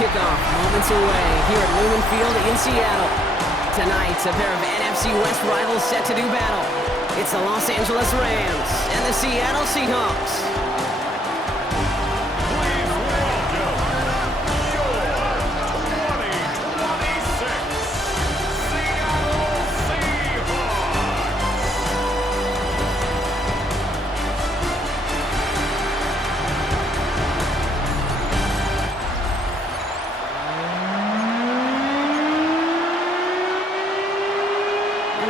kickoff moments away here at Lumen Field in Seattle. Tonight, a pair of NFC West rivals set to do battle. It's the Los Angeles Rams and the Seattle Seahawks.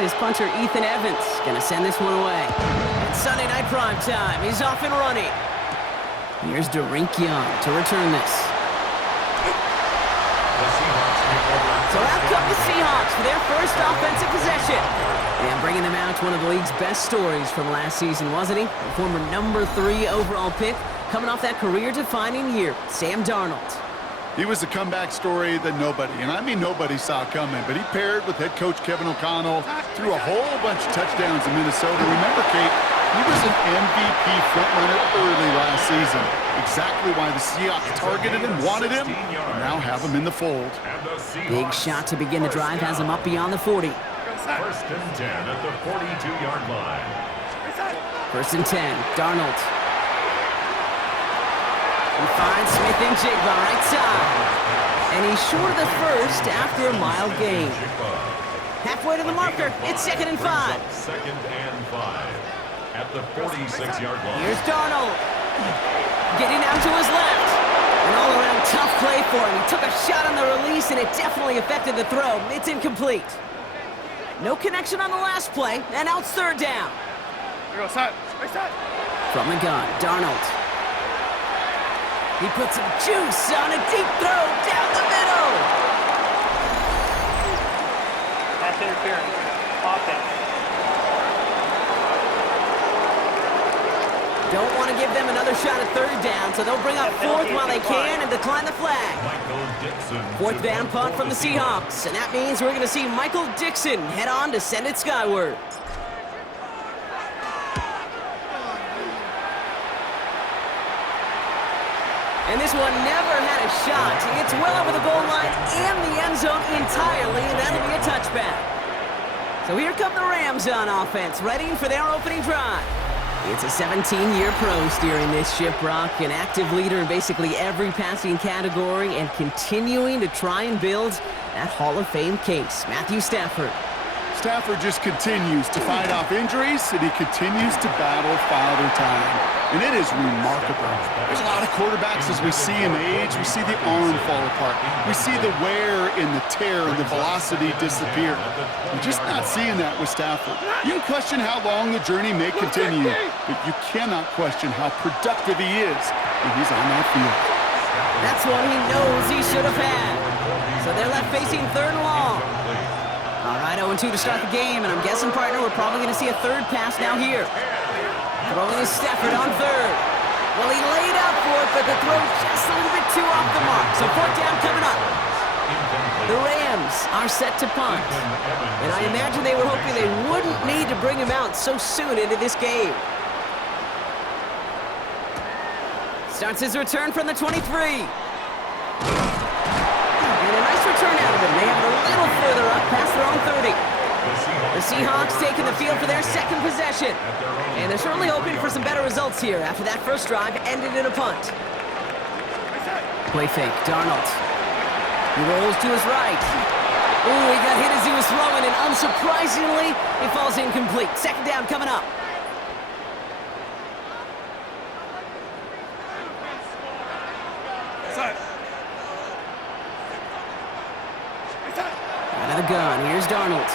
His punter Ethan Evans gonna send this one away. It's Sunday night prime time. He's off and running. Here's Derink Young to return this. So out come the Seahawks for their first offensive possession. And bringing them out, one of the league's best stories from last season, wasn't he? The former number 3 overall pick, coming off that career-defining year, Sam Darnold. He was a comeback story that nobody, and I mean nobody, saw coming, but he paired with head coach Kevin O'Connell, threw a whole bunch of touchdowns in Minnesota. Remember, Kate, he was an MVP frontrunner early last season. Exactly why the Seahawks targeted him, wanted him, and now have him in the fold. Big shot to begin the drive, has him up beyond the 40. First and 10 at the 42-yard line. First and 10, Darnold. He finds Smith-Njigba right side. And he's short of the first after a mild gain. Halfway to the marker, it's 2nd and 5. Second and 5 at the 46-yard line. Here's Darnold. Getting out to his left. An all-around tough play for him. He took a shot on the release, and it definitely affected the throw. It's incomplete. No connection on the last play, and out 3rd down. Here goes side. From the gun, Darnold. He puts some juice on a deep throw down the middle. That's interference. Offense. Don't want to give them another shot at 3rd down, so they'll bring up 4th while they can and decline the flag. 4th down punt from the Seahawks, and that means we're going to see Michael Dixon head on to send it skyward. And this one never had a shot. It's well over the goal line and the end zone entirely, and that'll be a touchback. So here come the Rams on offense, ready for their opening drive. It's a 17-year pro steering this ship, Brock, an active leader in basically every passing category and continuing to try and build that Hall of Fame case. Matthew Stafford. Stafford just continues to fight off injuries, and he continues to battle Father Time. And it is remarkable. There's a lot of quarterbacks as we see him age. We see the arm fall apart. We see the wear and the tear and the velocity disappear. We're just not seeing that with Stafford. You can question how long the journey may continue, but you cannot question how productive he is when he's on that field. That's one he knows he should have had. So they're left facing 3rd and long. All right, 0-2 to start the game, and I'm guessing, partner, we're probably going to see a 3rd pass now here. Throwing is Stafford on 3rd. Well, he laid out for it, but the throw just a little bit too off the mark. So 4th down coming up. The Rams are set to punt. And I imagine they were hoping they wouldn't need to bring him out so soon into this game. Starts his return from the 23. And a nice return out of him. They have it a little further up past their own 30. The Seahawks taking the field for their 2nd possession. And they're certainly hoping for some better results here after that first drive ended in a punt. Play fake, Darnold. He rolls to his right. Ooh, he got hit as he was throwing, and unsurprisingly, he falls incomplete. 2nd down coming up. Out of the gun, here's Darnold.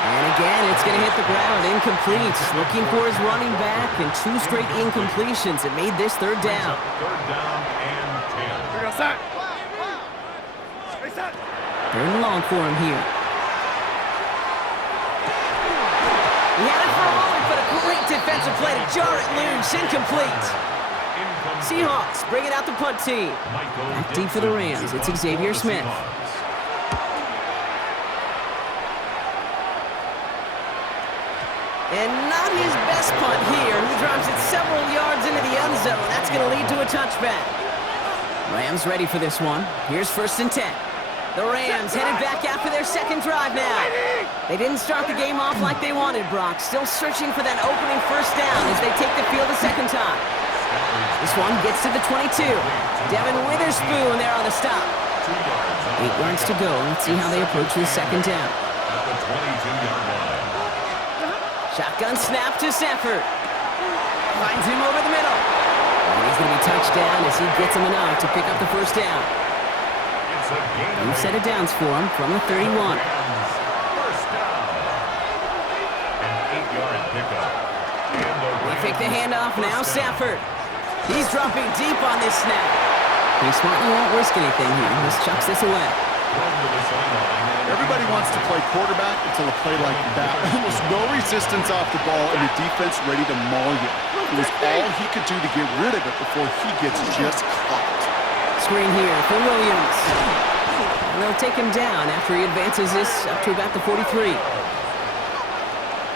And again, it's going to hit the ground, incomplete. Looking for his running back, and 2 straight incompletions. It made this 3rd down. 3rd down and 10. Here goes side. 3rd and long for him here. He had it for a moment, but a great defensive play to jar it loose. Incomplete. Seahawks bringing out the punt team. Back deep for the Rams. It's Xavier Smith. And not his best punt here. He drops it several yards into the end zone. That's going to lead to a touchback. Rams ready for this one. Here's 1st and 10. The Rams headed back after their second drive now. They didn't start the game off like they wanted, Brock. Still searching for that opening 1st down as they take the field a second time. This one gets to the 22. Devin Witherspoon there on the stop. 8 yards to go. Let's see how they approach this 2nd down. Shotgun snap to Stafford. Finds him over the middle. And he's going to be touched down as he gets him enough to pick up the 1st down. New set of downs for him from the 31. They fake the handoff now. Stafford. He's dropping deep on this snap. He smartly won't risk anything here. Just chucks this away. Everybody wants to play quarterback until a play like that. Almost no resistance off the ball and the defense ready to maul you. It was all he could do to get rid of it before he gets just caught. Screen here for Williams. And they'll take him down after he advances this up to about the 43.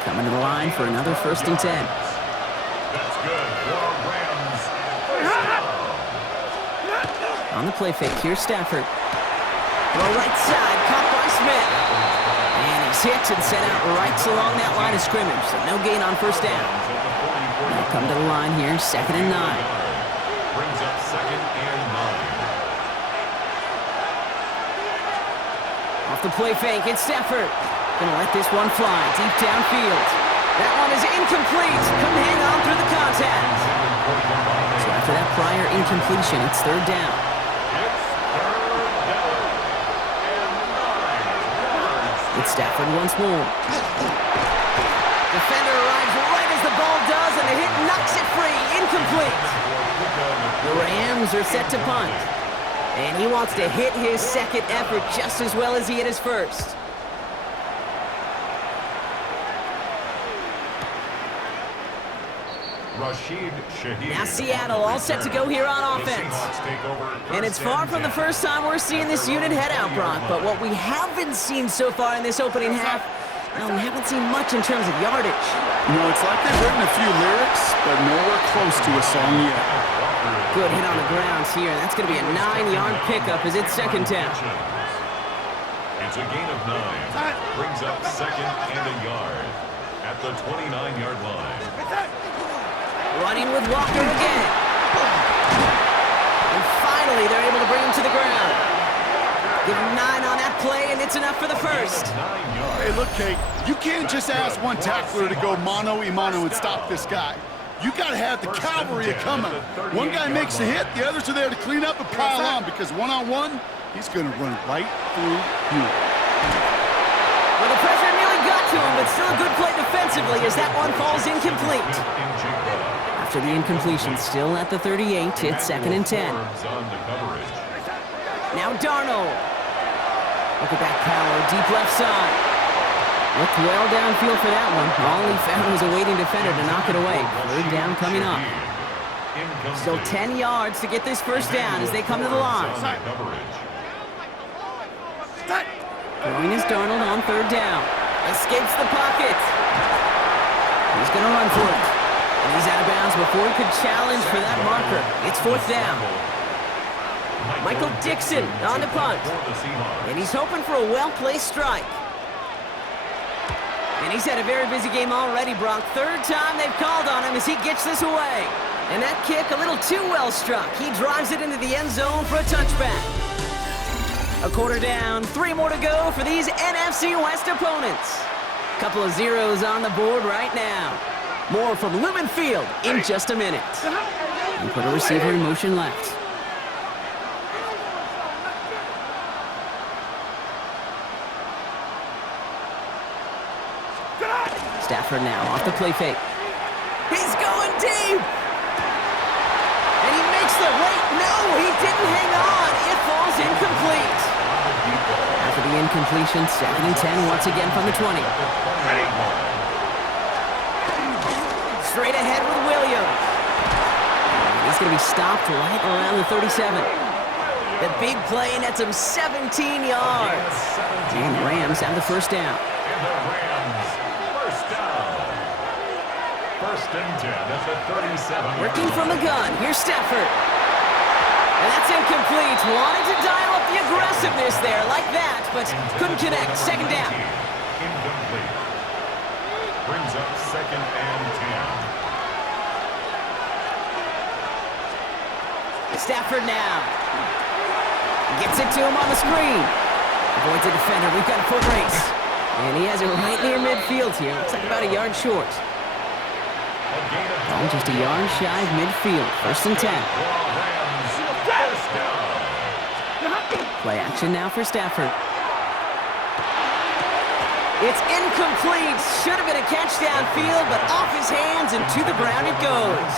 Coming to the line for another 1st and 10. That's good for Rams. On the play fake, here's Stafford. Throw right side, caught by Smith. And he's hit and sent out right along that line of scrimmage, so no gain on 1st down. They'll come to the line here, 2nd and 9. Brings up 2nd and 9. Off the play fake, it's Stafford. Gonna let this one fly deep downfield. That one is incomplete. Couldn't hang on through the contact. So after that prior incompletion, it's 3rd down. It's Stafford once more. Defender arrives right as the ball does, and the hit knocks it free. Incomplete. The Rams are set to punt. And he wants to hit his 2nd effort just as well as he hit his 1st. Now Seattle all set to go here on offense. And it's far from the first time we're seeing this unit head out, Brock. But what we haven't seen so far in this opening half, well, we haven't seen much in terms of yardage. You know, it's like they've written a few lyrics, but nowhere close to a song yet. Good hit on the grounds here. That's going to be a 9-yard pickup as it's 2nd down. It's a gain of 9. Brings up 2nd and a yard at the 29-yard line. Running with Walker again. And finally, they're able to bring him to the ground. Give him 9 on that play, and it's enough for the 1st. Hey, look, Kate, you can't just ask one tackler to go mano-a-mano and stop this guy. You got to have the cavalry coming. One guy makes a hit, the others are there to clean up and pile on, because one-on-one, he's going to run right through you. Well, the pressure nearly got to him, but still a good play defensively as that one falls incomplete. After the incompletion, still at the 38, it's 2nd and 10. Now Darnold. Look at that power, deep left side. Looked well downfield for that one. All he found was a waiting defender to knock it away. 3rd down coming up. Still 10 yards to get this 1st down as they come to the line. Throwing is Darnold on 3rd down. Escapes the pocket. He's going to run for it. And he's out of bounds before he could challenge for that marker. It's 4th down. Michael Dixon on the punt. And he's hoping for a well-placed strike. And he's had a very busy game already, Brock. 3rd time they've called on him as he gets this away. And that kick a little too well struck. He drives it into the end zone for a touchback. A quarter down, 3 more to go for these NFC West opponents. Couple of zeros on the board right now. More from Lumen Field in just a minute. And put a receiver in motion left. Stafford now off the play fake. He's going deep! And he makes the wait. No, he didn't hang on. It falls incomplete. After the incompletion, 2nd and 10 once again from the 20. Straight ahead with Williams. He's going to be stopped right around the 37. The big play nets him 17 yards. And the Rams have the 1st down. First and 10 at the 37. Working from the gun. Here's Stafford. And that's incomplete. Wanted to dial up the aggressiveness there like that, but couldn't connect. Second down. Incomplete. Brings up second and 10. Stafford now. Gets it to him on the screen. Avoids a defender. We've got a foot race. And he has it right near midfield here. Looks like about a yard short. Oh, just a yard shy of midfield. First and 10. Play action now for Stafford. It's incomplete. Should have been a catch downfield, but off his hands and to the ground it goes.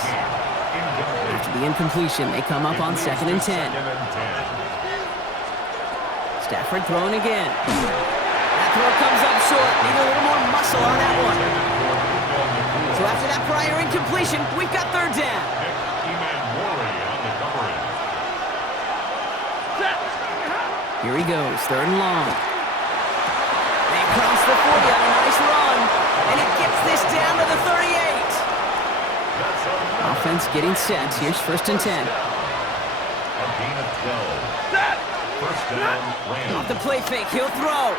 After the incompletion, they come up on second and 10. Stafford throwing again. That throw comes up short. Need a little more muscle on that one. So after that prior incompletion, we've got third down. Here he goes, third and long. They cross the 40 on a nice run, and it gets this down to the 38. Offense getting set. Here's first and 10. A gain of 12. First down, Rams. Off the play fake, he'll throw.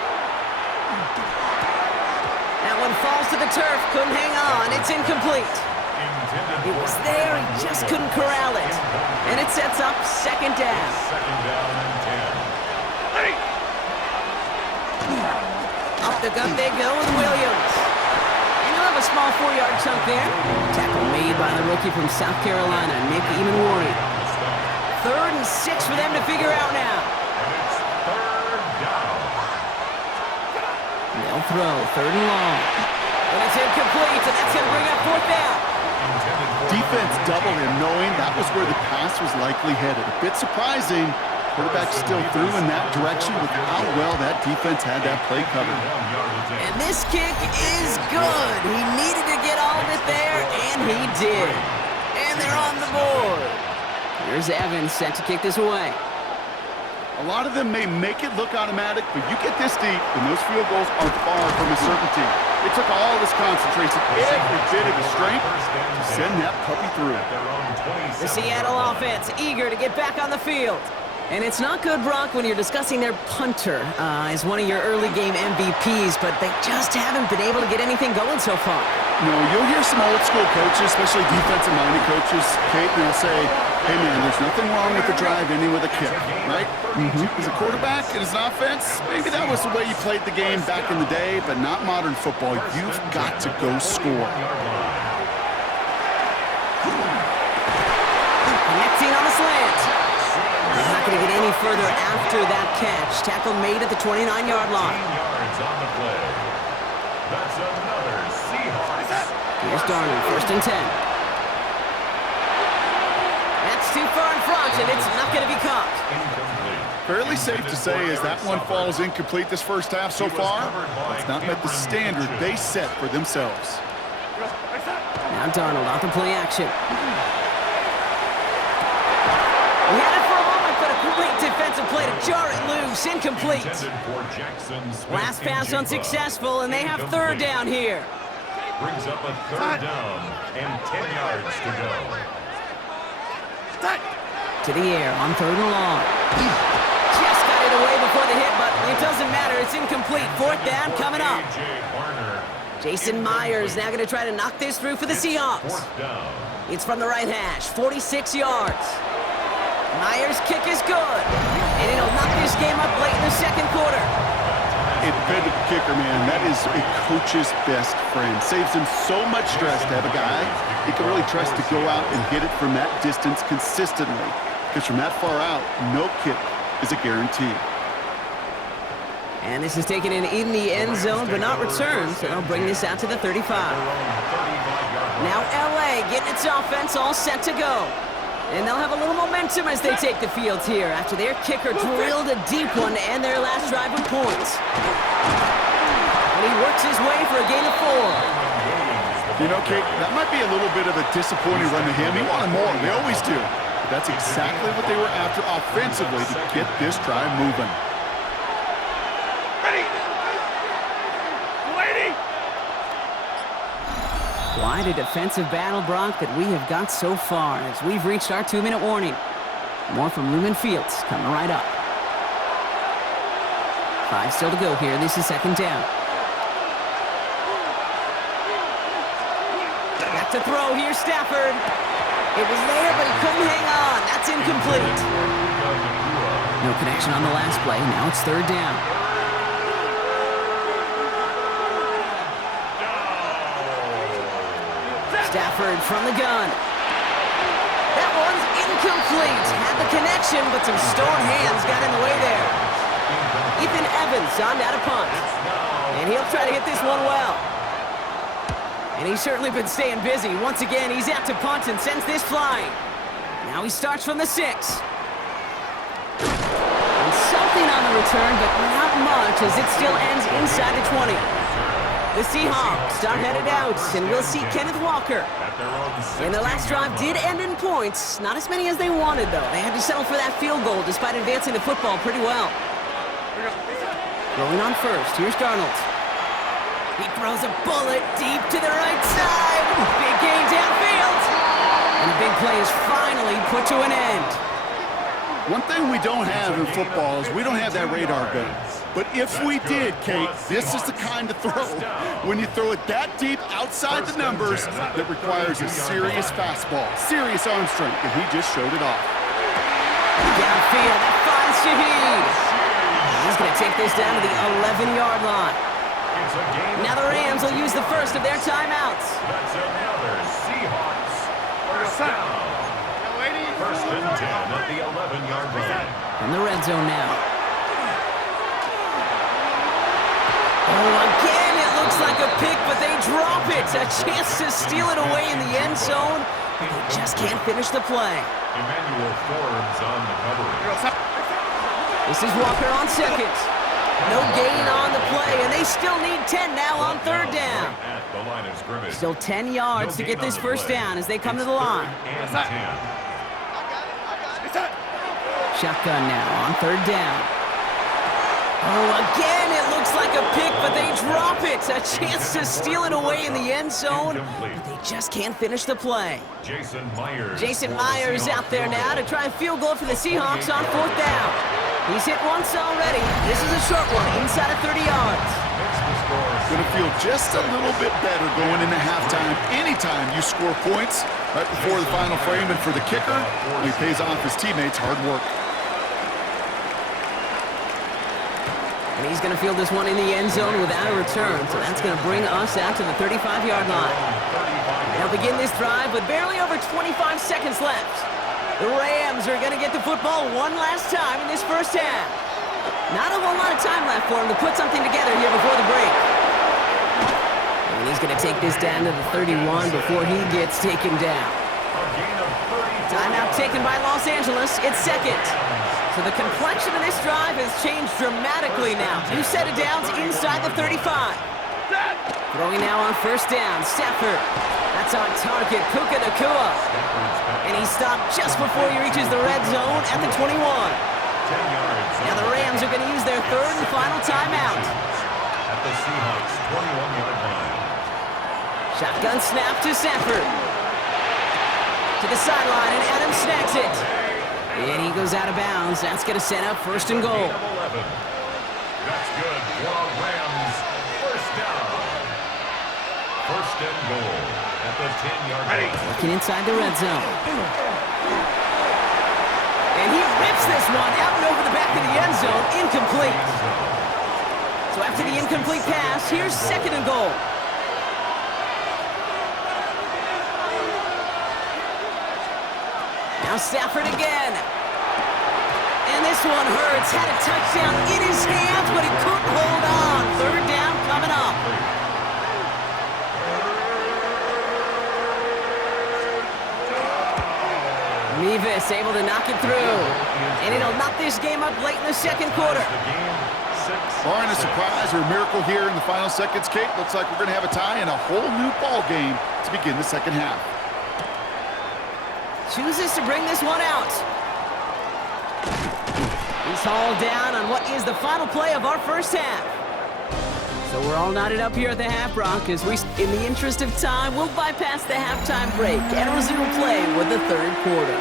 That one falls to the turf, couldn't hang on. It's incomplete. It was there, he just couldn't corral it. And it sets up second down. Second down and 10. Up the gut they go with Williams. And he'll have a small 4-yard chunk there. Tackle made by the rookie from South Carolina, Nick Evenworthy. Third and 6 for them to figure out now. And it's third down. They'll throw, third and long. And it's incomplete, and that's going to bring up fourth down. Defense doubled him, knowing that was where the pass was likely headed. A bit surprising. Quarterback still threw in that direction with how well that defense had that play covered. And this kick is good. He needed to get all of it there, and he did. And they're on the board. Here's Evans set to kick this away. A lot of them may make it look automatic, but you get this deep, and those field goals are far from a certainty. It took all of his concentration, every bit of his strength, to send that puppy through. The Seattle offense eager to get back on the field. And it's not good, Brock, when you're discussing their punter as one of your early game MVPs, but they just haven't been able to get anything going so far. No, you'll hear some old school coaches, especially defensive-minded coaches, Kate, and they'll say, hey, man, there's nothing wrong with the drive ending with a kick, right? As a quarterback and as an offense, maybe that was the way you played the game back in the day, but not modern football. You've got to go score. Connecting on the slant. He's not going to get any further after that catch. Tackle made at the 29-yard line. 15 yards on the play. That's another Seahawks. Here's Darnold, first and 10. That's too far in front, and it's not going to be caught. Incomplete. Fairly safe to say as that one falls incomplete this first half so far, it's not met the standard they set for themselves. Now Darnold off the play action. We had it for a moment, but a great defensive play to jar it loose. Incomplete. Last pass unsuccessful, and they have third down here. Brings up a third down and 10 yards to go. To the air on third and long. Just got it away before the hit, but it doesn't matter. It's incomplete. Fourth down coming up. Jason Myers now going to try to knock this through for the Seahawks. It's from the right hash, 46 yards. Myers' kick is good, and it'll knock this game up late in the second quarter. It depended the kicker, man. That is a coach's best friend. Saves him so much stress to have a guy he can really trust to go out and hit it from that distance consistently. Because from that far out, no kick is a guarantee. And this is taken in the end zone, but not returned, so they'll bring this out to the 35. Now LA getting its offense all set to go. And they'll have a little momentum as they take the field here after their kicker drilled a deep one to end their last drive of points. And he works his way for a gain of 4. You know, Kate, that might be a little bit of a disappointing run to him. He wanted more. They always do. But that's exactly what they were after offensively to get this drive moving. Quite a defensive battle, Brock, that we have got so far as we've reached our 2-minute warning. More from Lumen Fields, coming right up. 5 still to go here. This is second down. Back to throw. Here's Stafford. It was there, but he couldn't hang on. That's incomplete. No connection on the last play. Now it's third down. Stafford from the gun. That one's incomplete. Had the connection, but some stone hands got in the way there. Ethan Evans on that a punt. And he'll try to hit this one well. And he's certainly been staying busy. Once again, he's out to punt and sends this flying. Now he starts from the 6. And something on the return, but not much as it still ends inside the 20. The Seahawks are headed out, and we'll see Kenneth Walker. And the last drive did end in points. Not as many as they wanted, though. They had to settle for that field goal despite advancing the football pretty well. Rolling on first. Here's Darnold. He throws a bullet deep to the right side. Big gain downfield. And the big play is finally put to an end. One thing we don't have in football is we don't have that radar gun. But if we did, Kate, this is the kind of throw when you throw it that deep outside the numbers that requires a serious fastball, serious arm strength, and he just showed it off. Downfield, that finds Shaheed. He's going to take this down to the 11-yard line. Now the Rams will use the first of their timeouts. That's another Seahawks first down. First and 10 at the 11-yard line. In the red zone now. Oh, again, it looks like a pick, but they drop it. A chance to steal it away in the end zone, but they just can't finish the play. Emmanuel Forbes on the coverage. This is Walker on second. No gain on the play, and they still need 10 now on third down. At the line of scrimmage. Still 10 yards to get this first down as they come to the line. And 10. Shotgun now on third down. Oh, again, it looks like a pick, but they drop it. A chance to steal it away in the end zone, but they just can't finish the play. Jason Myers. Jason Myers out there now to try and field goal for the Seahawks on fourth down. He's hit once already. This is a short one, inside of 30 yards. Going to feel just a little bit better going into halftime. Anytime you score points right before the final frame, and for the kicker, he pays off his teammates' hard work. And he's going to field this one in the end zone without a return, so that's going to bring us out to the 35-yard line. They'll begin this drive with barely over 25 seconds left. The Rams are going to get the football one last time in this first half. Not a whole lot of time left for him to put something together here before the break. And he's going to take this down to the 31 before he gets taken down. Timeout taken by Los Angeles. It's second. So the complexion of this drive has changed dramatically now. New set of downs inside the 35. Throwing now on first down. Stafford. That's on target. Puka Nacua. And he stopped just before he reaches the red zone at the 21. Now the Rams are going to use their third and final timeout. At the Seahawks 21-yard line. Shotgun snap to Stafford. To the sideline, and Adams snags it. And he goes out of bounds. That's going to set up first and goal. That's good for Rams. First down. First and goal at the 10-yard line. Working inside the red zone. And he rips this one out and over the back of the end zone. Incomplete. So after the incomplete pass, here's second and goal. Now Stafford again. And this one hurts. Had a touchdown in his hands, but he couldn't hold on. Third down coming up. Mevis able to knock it through. And it'll knock this game up late in the second quarter. Barring a surprise or a miracle here in the final seconds, Kate, looks like we're going to have a tie and a whole new ball game to begin the second half. Chooses to bring this one out. He's hauled down on what is the final play of our first half. So we're all knotted up here at the half, Brock, as we, in the interest of time, we'll bypass the halftime break and resume play with the third quarter.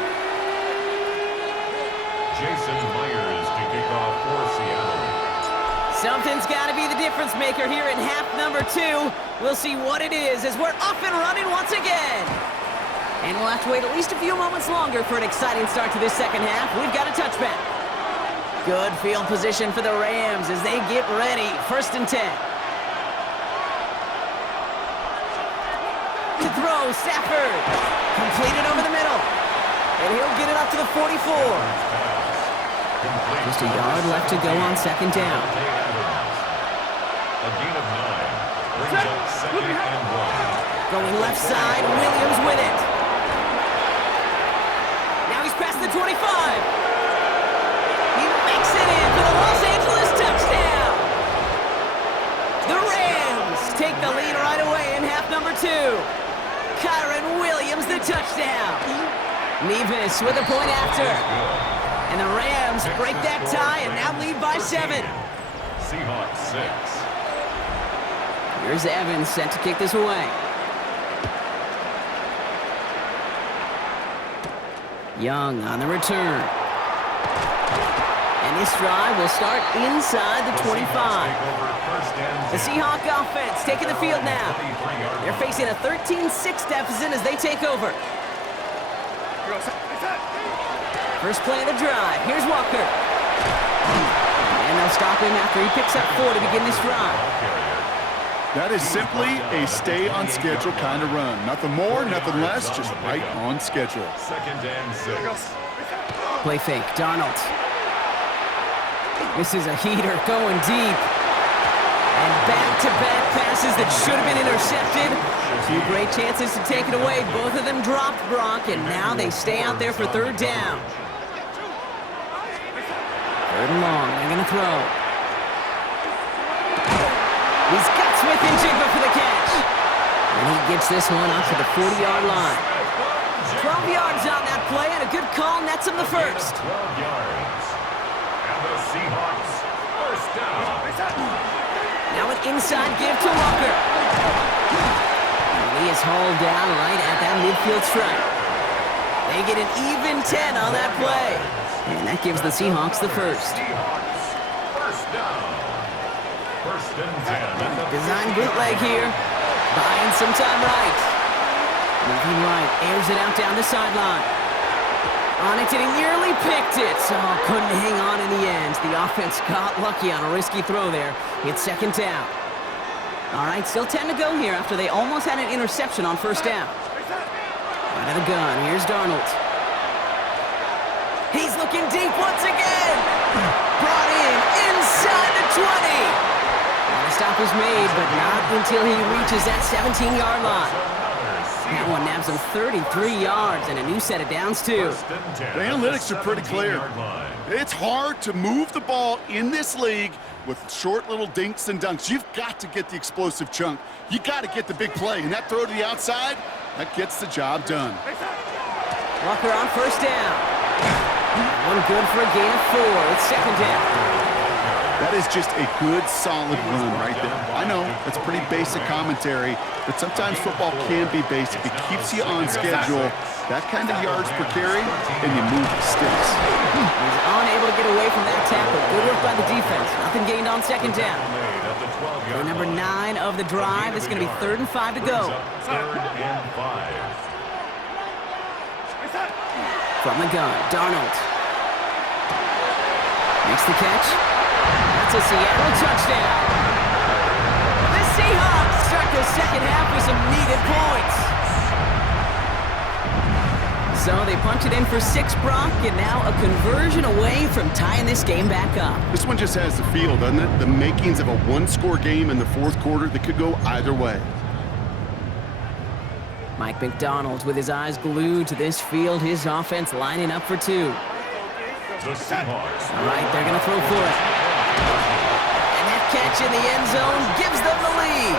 Jason Myers to kick off for Seattle. Something's got to be the difference maker here in half number 2. We'll see what it is as we're off and running once again. And we'll have to wait at least a few moments longer for an exciting start to this second half. We've got a touchback. Good field position for the Rams as they get ready. 1st and 10. To throw, Stafford. Completed over the middle. And he'll get it up to the 44. Just a yard left to go on 2nd down. A gain of 9. Brings up 2nd and 1. Going left side, Williams with it. Now he's past the 25. He makes it in for the Los Angeles touchdown. The Rams take the lead right away in half number 2. Kyron Williams, the touchdown. Nevis with a point after. And the Rams break that tie and now lead by 7. Seahawks 6. Here's Evans set to kick this away. Young on the return. And this drive will start inside the 25. The Seahawk offense taking the field now. They're facing a 13-6 deficit as they take over. First play of the drive. Here's Walker. And they'll stop him after he picks up 4 to begin this drive. That is simply a stay-on-schedule kind of run. Nothing more, nothing less, just right on schedule. 2nd and 6. Play fake, Darnold. This is a heater going deep. And back-to-back passes that should have been intercepted. 2 great chances to take it away. Both of them dropped, Brock, and now they stay out there for 3rd down. 3rd and long, they're going to throw. He's got Smith and Jigba for the catch. And he gets this one up to the 40-yard line. 12 yards on that play, and a good call nets him the first. 12 yards. And the Seahawks 1st down. Now an inside give to Walker. And he is hauled down right at that midfield stripe. They get an even 10 on that play. And that gives the Seahawks the first. Seahawks 1st down. 1st and 10. Design bootleg here. Buying some time right. Moving right. Airs it out down the sideline. On it, and he nearly picked it. So couldn't hang on in the end. The offense got lucky on a risky throw there. It's 2nd down. All right, still 10 to go here after they almost had an interception on 1st down. Out of the gun. Here's Darnold. He's looking deep once again. Brought in inside the 20. And the stop is made, but not until he reaches that 17-yard line. That one nabs him 33 yards and a new set of downs, too. The analytics are pretty clear. It's hard to move the ball in this league with short little dinks and dunks. You've got to get the explosive chunk. You got to get the big play. And that throw to the outside, that gets the job done. Walker on 1st down. One good for a gain of 4. It's 2nd down. That is just a good, solid run right there. I know, that's pretty basic commentary, but sometimes football can be basic. It keeps you on schedule, that kind of yards per carry, and you move the sticks. He's unable to get away from that tackle. Good work by the defense. Nothing gained on 2nd down. For number 9 of the drive, it's going to be 3rd and 5 to go. 3rd and 5. From the gun, Darnold. Makes the catch. That's a Seattle touchdown. The Seahawks start the second half with some needed points. So they punch it in for 6, Brock, and now a conversion away from tying this game back up. This one just has the feel, doesn't it? The makings of a one-score game in the 4th quarter that could go either way. Mike McDonald with his eyes glued to this field, his offense lining up for 2. The Seahawks. All right, they're going to throw for it. And that catch in the end zone gives them the lead.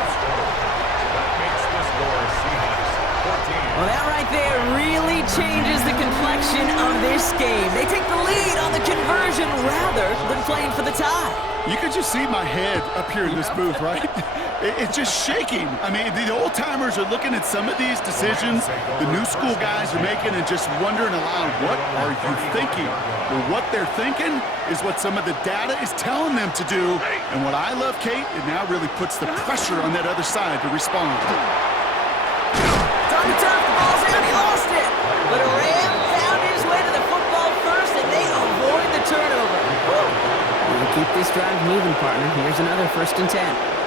Makes the score Seahawks 14. Well, that right there really changes the complexion of this game. They take the lead on the conversion rather than playing for the tie. You can just see my head up here in this booth, right? It's just shaking. I mean, the old-timers are looking at some of these decisions the new school guys are making and just wondering aloud, what are you thinking? Well, what they're thinking is what some of the data is telling them to do. And what I love, Kate, it now really puts the pressure on that other side to respond. Tommy Tough, the ball's out, he lost it. But Ram found his way to the football first, and they avoid the turnover. We'll keep this drive moving, partner. Here's another 1st and 10.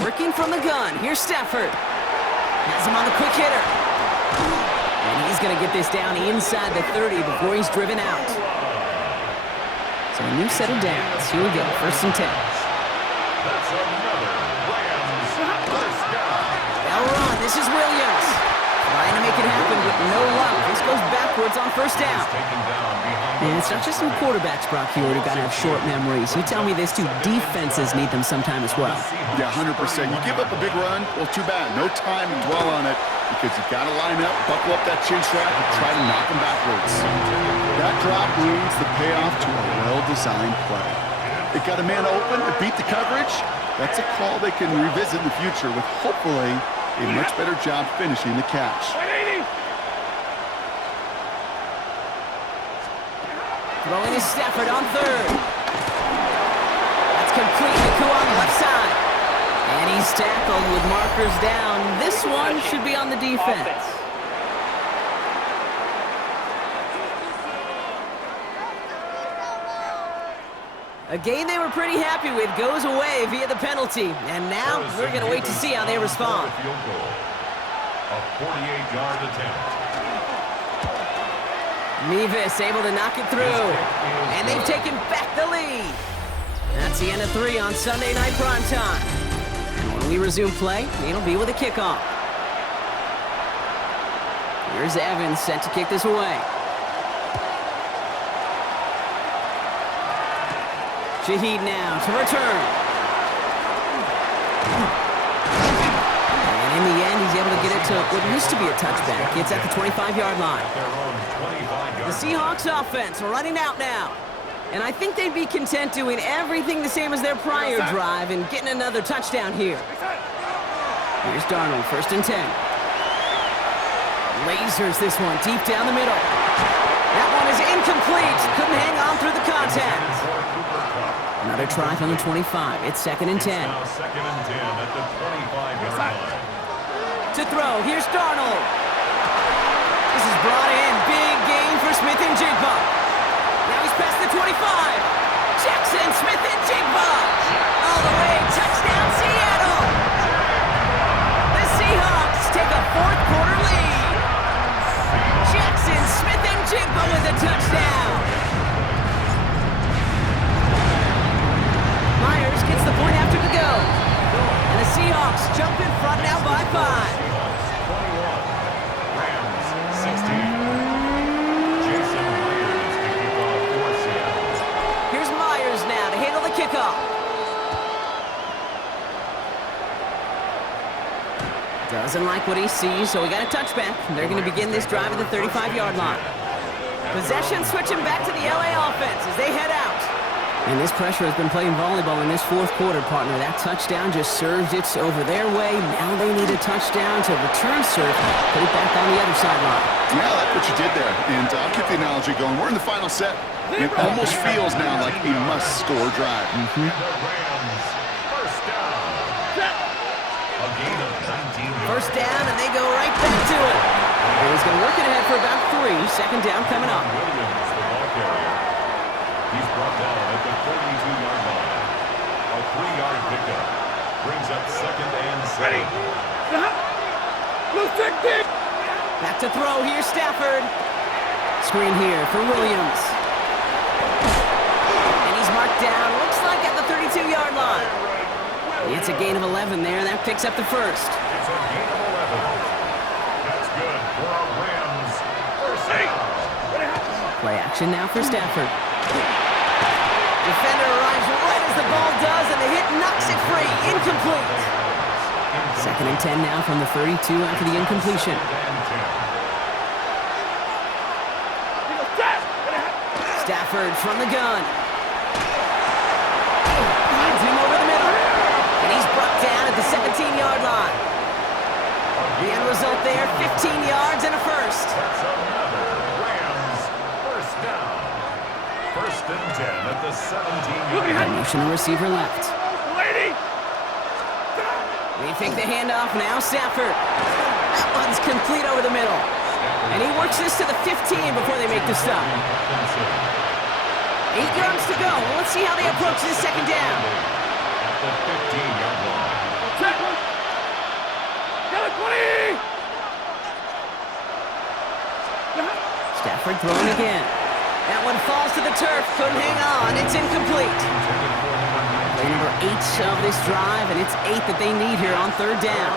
Working from the gun. Here's Stafford. Has him on the quick hitter. And he's going to get this down inside the 30 before he's driven out. So a new set of downs. Here we go. 1st and 10. That's another Rams first down. They'll run. This is Williams. Trying to make it happen, but no luck. This goes backwards on 1st down. Taken down behind. And it's not just some quarterbacks, Brock, here who got to have short memories. You tell me this too, defenses need them sometime as well. Yeah, 100%. You give up a big run, well, too bad. No time to dwell on it because you got to line up, buckle up that chin strap, and try to knock them backwards. That drop means the payoff to a well-designed play. It got a man open, it beat the coverage. That's a call they can revisit in the future with hopefully a much better job finishing the catch. Throwing his Stafford on 3rd. That's complete. Naku on the left side. And he's tackled with markers down. This one should be on the defense. A game they were pretty happy with goes away via the penalty. And now we're going to wait to see how they respond. A 48-yard attempt. Mevis able to knock it through. And they've taken back the lead. That's the end of 3 on Sunday Night Primetime. And when we resume play, it'll be with a kickoff. Here's Evans set to kick this away. Shaheed now to return. And in the end, he's able to get it to what used to be a touchback. It's at the 25-yard line. The Seahawks offense running out now. And I think they'd be content doing everything the same as their prior drive and getting another touchdown here. Here's Darnold, 1st and 10. Lasers this one deep down the middle. That one is incomplete. Couldn't hang on through the contact. Another try from the 25. It's 2nd and 10. Now 2nd and 10 at the 25-yard line. To throw, here's Darnold. This is brought in. Big gain for Smith and Jigba. Now he's past the 25. Jackson, Smith and Jigba. All the way, touchdown Seattle. The Seahawks take a 4th quarter lead. Jackson, Smith and Jigba with a touchdown. Myers gets the point after to go. And the Seahawks jump in front now by 5. Kickoff. Doesn't like what he sees, so we got a touchback. They're going to begin this drive at the 35-yard line. Possession switching back to the LA offense as they head out. And this pressure has been playing volleyball in this 4th quarter, partner. That touchdown just served it over their way. Now they need a touchdown to return serve, put it back on the other sideline. Yeah, I like what you did there. And I'll keep the analogy going. We're in the final set. It almost feels now like a must-score drive. First down, and they go right back to it. He's going to work it ahead for about 3. 2nd down coming up. Williams, the ball carrier. He's brought down at the 32-yard line. A 3-yard pickup brings up 2nd and 7. Back to throw. Here's Stafford. Screen here for Williams. And he's marked down, looks like at the 32-yard line. It's a gain of 11 there. That picks up the 1st. It's a gain of 11. That's good for our Rams. First down. Play action now for Stafford. Defender arrives right as the ball does, and the hit knocks it free. Incomplete. 2nd and and 10 now from the 32 after the incompletion. Stafford from the gun. Finds him over the middle. And he's brought down at the 17-yard line. The end result there, 15 yards and a first. That's another Rams first down. First and 10 at the 17-yard line. Motion to receiver left. They take the handoff now, Stafford. That one's complete over the middle. And he works this to the 15 before they make the stop. 8 yards to go. Let's see how they approach this second down. At the 15-yard line. Stafford throwing again. That one falls to the turf. Couldn't hang on. It's incomplete. Play number 8 of this drive, and it's 8 that they need here on third down.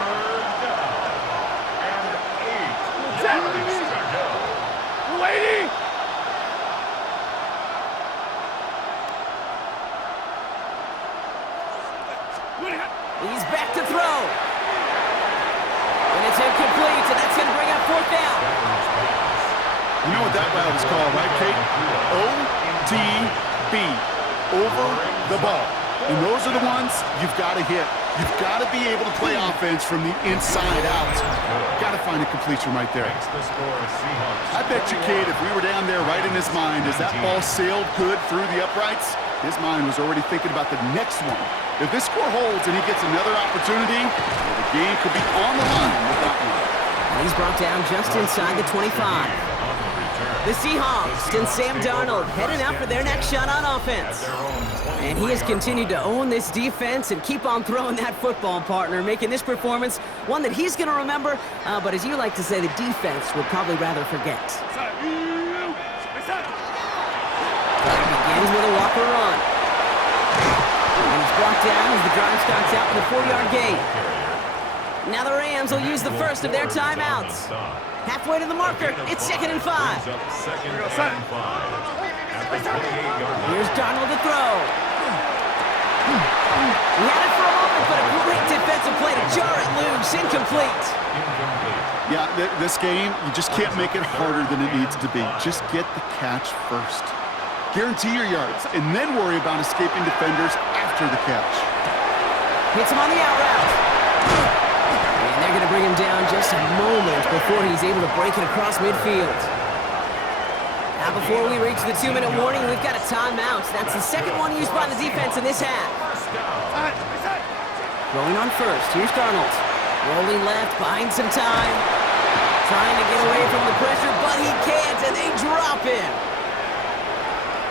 He's back to throw. And it's incomplete, so that's going to bring up fourth down. You know what that route is called, right, Kate? OTB, over the ball. And those are the ones you've got to hit. You've got to be able to play offense from the inside out. Got to find a completion right there. I bet you, Kate, if we were down there right in his mind as that ball sailed good through the uprights, his mind was already thinking about the next one. If this score holds and he gets another opportunity, well, the game could be on the line with that one. And he's brought down just inside the 25. The Seahawks and Sam Darnold heading out for their next shot on offense. And he has continued to own this defense and keep on throwing that football, partner, making this performance one that he's going to remember, but as you like to say, the defense would probably rather forget. Drive begins with a Walker run. And he's brought down as the drive starts out with a 4-yard gain. Now the Rams will use the first of their timeouts. Halfway to the marker, it's 2nd and 5. Here's Darnold to throw. He had it for a moment, but a great defensive play to jar it loose. Incomplete. Yeah, this game, you just can't make it harder than it needs to be. Just get the catch first. Guarantee your yards, and then worry about escaping defenders after the catch. Hits him on the out route. And they're going to bring him down just a moment before he's able to break it across midfield. Now before we reach the 2-minute warning, we've got a timeout. That's the second one used by the defense in this half. Going on first, here's Darnold. Rolling left, buying some time. Trying to get away from the pressure, but he can't, and they drop him.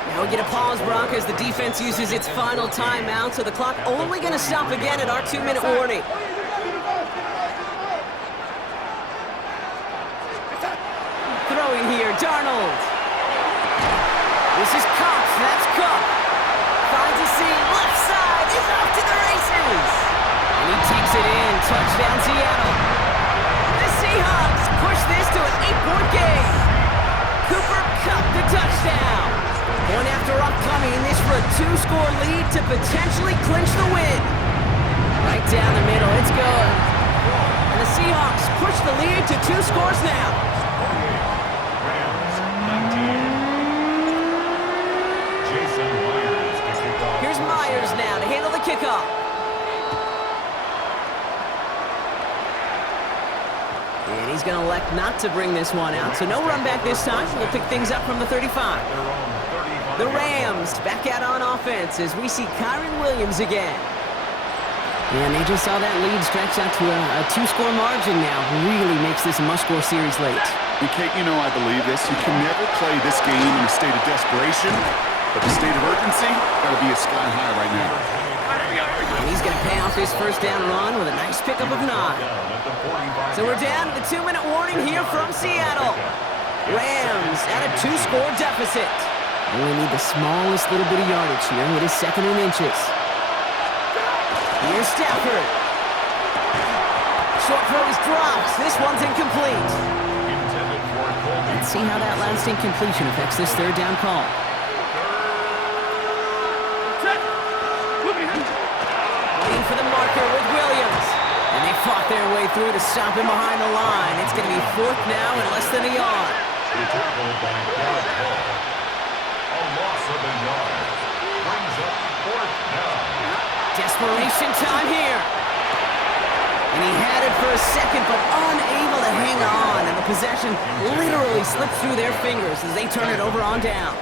Now we get a pause, Brock, as the defense uses its final timeout, so the clock only going to stop again at our 2-minute warning. Throwing here, Darnold. This is Cox, that's Cook. Finds a seam, left side, is off to the races. And he takes it in, touchdown Seattle. The Seahawks push this to an 8-point game. Cooper Kupp the touchdown. Point after upcoming, this for a 2-score lead to potentially clinch the win. Right down the middle, it's good. And the Seahawks push the lead to 2 scores now. Here's Myers now to handle the kickoff. And he's going to elect not to bring this one out, so no run back this time. We'll pick things up from the 35. The Rams back out on offense as we see Kyron Williams again. And they just saw that lead stretch out to a 2-score margin now. Really makes this a must-score series late. And Kate, you know I believe this. You can never play this game in a state of desperation, but the state of urgency got to be a sky high right now. And he's going to pay off his first down run with a nice pickup of 9. So we're down to the 2-minute warning here from Seattle. Rams at a 2-score deficit. Only need the smallest little bit of yardage here with his 2nd and inches. Here's Stafford. Short throw is dropped. This one's incomplete. Let's see how that last incompletion affects this 3rd down call. Waiting for the marker with Williams. And they fought their way through to stop him behind the line. It's going to be 4th now and less than a yard. The tackle by Garrett Hall. A loss of a yard. Brings up 4th down. Desperation time here. And he had it for a second, but unable to hang on. And the possession literally slips through their fingers as they turn it over on downs.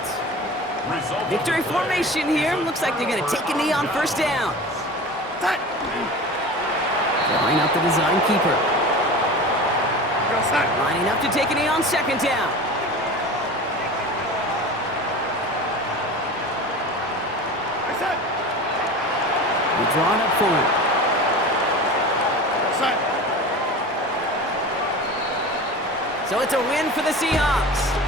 Victory formation here. Looks like they're going to take a knee on 1st down. Drawing up the design keeper. Lining up to take a knee on 2nd down. We're drawing up for it. So it's a win for the Seahawks.